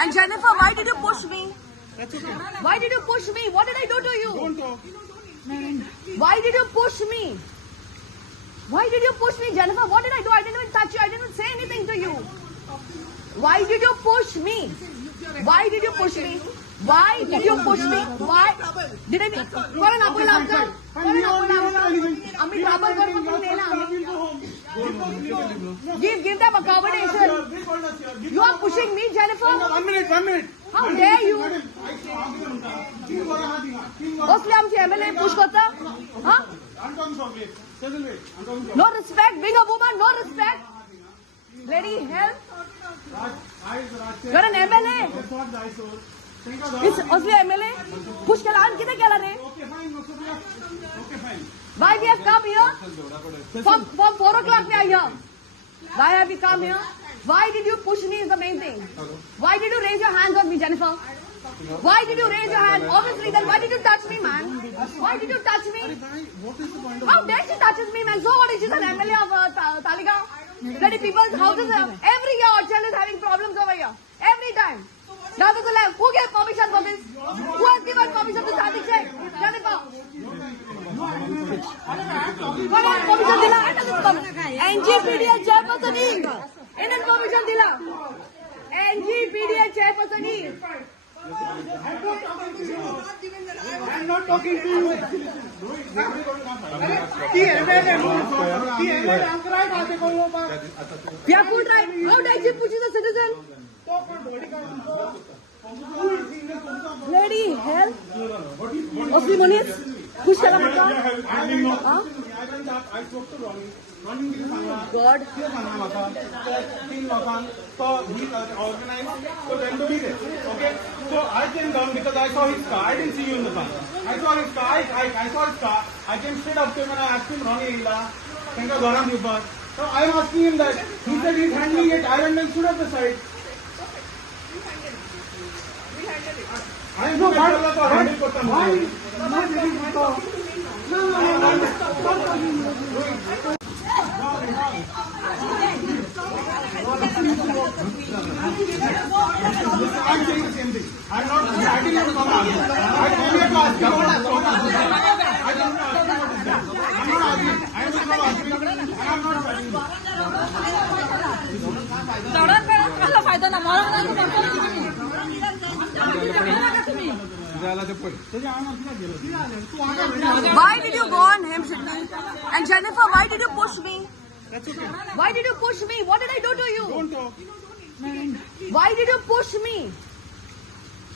And Jennifer, why did you push me? That's okay. Why did you push me? What did I do to you? Don't talk. Why did you push me? Why did you push me, Jennifer? What did I do? I didn't even touch you. I didn't even say anything to you. Why did you push me? Why did you push me? Why did you push me? Why did I? Karan apun lapta. Karan apun lapta. Ami trouble kar apun nela. Give them accommodation. You are pushing me, Jennifer. 1 minute. How dare you? Osle amchi MLA push karta? Huh? No respect. Being a woman, no respect. Lady, help. You're an MLA. Is Osle MLA? Push kalan kite kala re? Why we have come here? From 4 o'clock we are here. Why have we come here? Why did you push me is the main thing. Why did you raise your hands on me, Jennifer? Why did you raise your hand? Obviously, then why did you touch me, man? Why did you touch me? How dare she touches me, man? So what is she's an MLA of Taligaon? Bloody people's houses, every year Orchel is having problems over here. Every time. Now there's a left. Who gave permission for this? Who has given permission to Sadiq Sheikh? Jennifer. What has permission dila? NGPDA chairperson ही. इन्हें permission दिला. NGPDA chairperson he. I'm not talking to you. Yeah, food right. How dare she push the citizen? Lady, help. Osli Muniz, push kala mata. I spoke to Ronnie. God. So he organized. So then do it. Okay. So I came down because I saw his car. I didn't see you in the car. I saw his car. I saw his car. I came straight up to him and I asked him, Ronnie Ila, thank you, Garam Yubar. So I am asking him that. He said he's handling it. I went and stood at the side. I am no part of the handle person. Why? I'm saying the same thing. I'm not attacking you to come out. I came here to ask you what is going on. I don't know what is that. I'm not arguing. I'm just not arguing. And I'm not fighting you. Why did you go on him, Shittu? And Jennifer, why did you push me? That's okay. Why did you push me? What did I do to you? Don't talk. Why did you push me?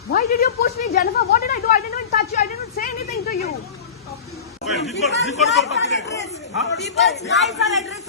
Why did you push me, Jennifer? What did I do? I didn't even touch you. I didn't even say anything to you. People's lives are at risk.